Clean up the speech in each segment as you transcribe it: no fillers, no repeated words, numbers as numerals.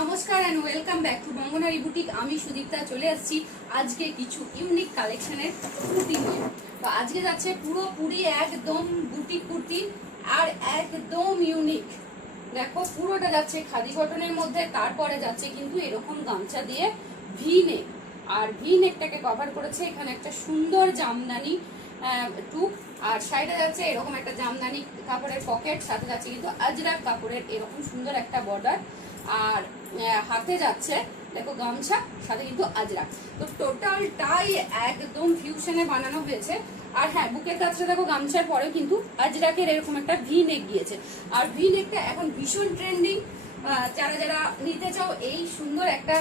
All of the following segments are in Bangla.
নমস্কার and welcome back to Banganari boutique. আমি সুদীপ্তা চলে আসছি আজকে কিছু ইউনিক কালেকশনের কুর্তি নিয়ে। তো আজকে যাচ্ছে পুরোপুরি একদম বুটিক কুর্তি আর একদম ইউনিক। দেখো পুরোটা যাচ্ছে খাদি কটনের মধ্যে, তারপরে যাচ্ছে কিন্তু এরকম গামছা দিয়ে ভি নেক, আর ভি নেকটাকে কভার করেছে এখানে একটা সুন্দর জামদানি টুপ, আর সাইডে যাচ্ছে এরকম একটা জামদানি কাপড়ের পকেট, সাথে যাচ্ছে কিন্তু আজরাক কাপড়ের এরকম সুন্দর একটা বর্ডার, আর হাতে যাচ্ছে দেখো গামছা, সাথে কিন্তু আজরাক। তো টোটালটাই একদম ফিউশনে বানানো হয়েছে। আর হ্যাঁ, বুকের কাজটা দেখো গামছার পরেও কিন্তু আজরাকের এরকম একটা ভি নেক গিয়েছে, আর ভি নেকটা এখন ভীষণ ট্রেন্ডিং। যারা যারা নিতে চাও এই সুন্দর একটা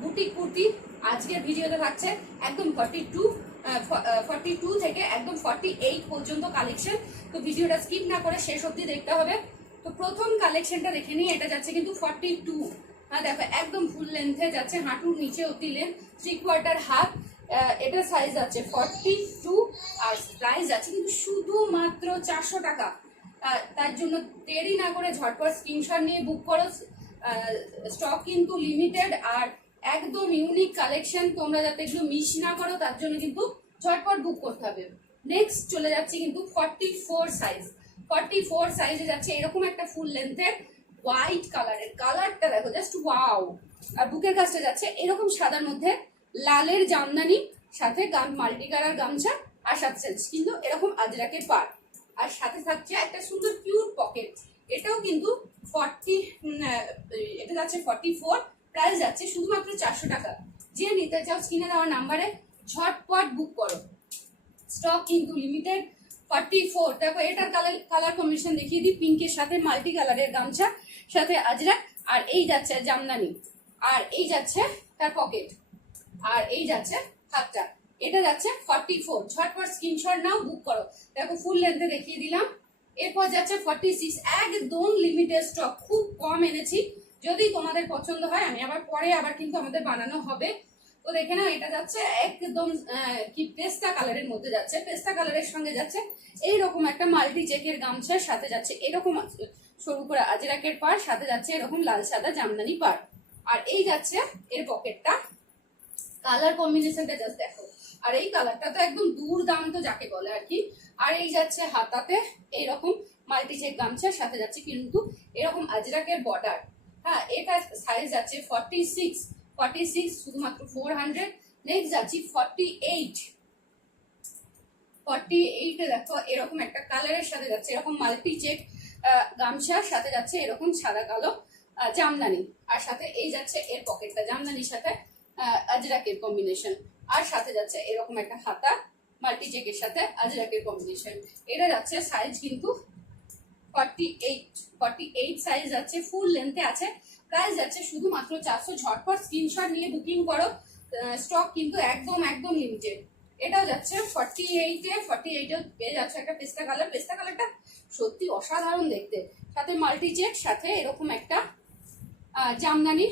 বুটিক কুর্তি, আজকের ভিডিওতে থাকছে একদম 42 থেকে একদম 48 পর্যন্ত কালেকশন। তো ভিডিওটা স্কিপ না করে শেষ অবধি দেখতে হবে। তো প্রথম কালেকশনটা দেখে নিই। এটা যাচ্ছে কিন্তু 42। হ্যাঁ দেখো, একদম ফুল লেন্থে যাচ্ছে, হাঁটুর নিচে অতি লেন্থ, 3/4 হাত। এটা সাইজ আছে 42, আর প্রাইস আছে কিন্তু শুধুমাত্র 400 টাকা। তার জন্য দেরি না করে ঝটপট স্ক্রিনশট নিয়ে বুক করো। স্টক কিন্তু লিমিটেড আর একদম ইউনিক কালেকশন, তোমরা যাতে এগুলো মিস না করো তার জন্য কিন্তু ঝটপট বুক করতে হবে। নেক্সট চলে যাচ্ছে কিন্তু 44 সাইজ। 44 সাইজে যাচ্ছে এরকম একটা ফুল লেন্থের হোয়াইট কালারের, কালারটা দেখো জাস্ট ওয়াও। আর বুকের কাজটা যাচ্ছে এরকম সাদার মধ্যে লালের জামদানি, সাথে মাল্টি কালার গামছা, আর সাথে কিন্তু এরকম আজরাকের পাড়, আর সাথে থাকছে একটা সুন্দর কিউট পকেট। এটাও কিন্তু 40, এটা যাচ্ছে 44, প্রাইস যাচ্ছে শুধুমাত্র 400 টাকা। যে নিতে চাও স্ক্রিনে দেওয়া নাম্বারে ঝটপট বুক করো, স্টক কিন্তু লিমিটেড। 44 দেখো, এটার কালার কম্বিনেশন দেখিয়ে দিই। পিঙ্কের সাথে মাল্টি কালারের গামছা, সাথে আজরাক, আর এই যাচ্ছে জামদানি, আর এই যাচ্ছে তার পকেট, আর এই যাচ্ছে হাতটা। এটা যাচ্ছে 44। ঝটপট স্ক্রিনশট নাও, বুক করো। দেখো ফুল লেন্থে দেখিয়ে দিলাম। এরপর যাচ্ছে 46, একদম লিমিটেড স্টক, খুব কম এনেছি। যদি তোমাদের পছন্দ হয় আমি পরে কিন্তু আমাদের বানানো হবে। তো দেখে নাও, এটা যাচ্ছে একদম কি পেস্তা কালারের মধ্যে যাচ্ছে, পেস্তা কালারের সঙ্গে যাচ্ছে এইরকম একটা মাল্টি চেকের গামছার, সাথে যাচ্ছে এরকম সরু করে আজরাকের পাড়, সাথে যাচ্ছে এরকম লাল সাদা জামদানি পাড়, আর এই যাচ্ছে এর পকেটটা। কালার কম্বিনেশনটা জাস্ট দেখো, আর এই কালারটা তো একদম দুর্দান্ত যাকে বলে আর কি। আর এই যাচ্ছে হাতাতে এইরকম মাল্টি চেক গামছার, সাথে যাচ্ছে কিন্তু এরকম আজরাকের বর্ডার। হ্যাঁ, এটা সাইজ আছে 46, শুধুমাত্র 400। নেক্সট যাচ্ছি 48। 48 দেখো এরকম একটা কালারের সাথে যাচ্ছে এরকম মাল্টি চেক গামছার, সাথে যাচ্ছে এরকম সাদা কালো জামদানি, আর সাথে এই যাচ্ছে এর পকেটটা জামদানির সাথে আজরাকের কম্বিনেশন, আর সাথে যাচ্ছে এরকম একটা হাতা মাল্টি চেকের সাথে আজরাকের কম্বিনেশন। এটা যাচ্ছে সাইজ কিন্তু 48 সাইজ যাচ্ছে, ফুল লেন্থে আছে। প্রাইস যাচ্ছে শুধুমাত্র 400। ঝটপট স্ক্রিনশট নিয়ে বুকিং করো, স্টক কিন্তু একদম লিমিটেড। এটাও যাচ্ছে 48 পেয়ে যাচ্ছে একটা পেস্তা কালার। পেস্তা কালারটা সত্যি অসাধারণ দেখতে, সাথে মাল্টি চেক, সাথে এরকম একটা জামদানি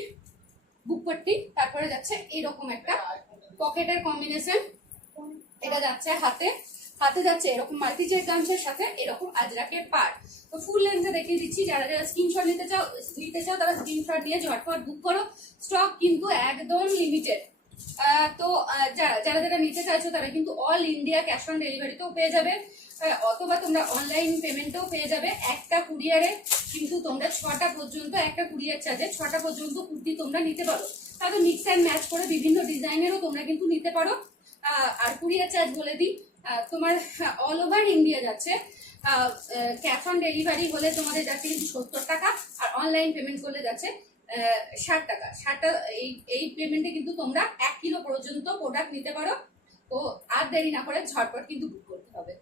বুকপট্টি, তারপরে যাচ্ছে এরকম একটা পকেটের কম্বিনেশন। এটা যাচ্ছে হাতে যাচ্ছে এরকম মাল্টি চেক গামছার, সাথে এরকম আজরাকের পাড়। তো ফুল লেন্থে দেখিয়ে দিচ্ছি, যারা যারা স্ক্রিনশট নিতে চাও তারা স্ক্রিনশট নিয়ে ঝটপট বুক করো। স্টক কিন্তু একদম লিমিটেড। তো যারা যারা নিতে চাইছো তারা কিন্তু অল ইন্ডিয়া ক্যাশ অন ডেলিভারিতেও পেয়ে যাবে, অথবা তোমরা অনলাইন পেমেন্টেও পেয়ে যাবে। একটা কুরিয়ারে কিন্তু তোমরা 6টা পর্যন্ত, একটা কুরিয়ার চার্জে 6টা পর্যন্ত কুর্তি তোমরা নিতে পারো। তাহলে মিক্স অ্যান্ড ম্যাচ করে বিভিন্ন ডিজাইনেরও তোমরা কিন্তু নিতে পারো। আর কুরিয়ার চার্জ বলে দিই, তোমার অল ওভার ইন্ডিয়া যাচ্ছে। ক্যাশ অন ডেলিভারি হলে তোমাদের যাচ্ছে কিন্তু 70 টাকা, আর অনলাইন পেমেন্ট করলে যাচ্ছে 60 টাকা। এই পেমেন্টে কিন্তু তোমরা 1 কিলো পর্যন্ত প্রোডাক্ট নিতে পারো। তো আর দেরি না করে ঝটপট কিন্তু বুক করতে হবে।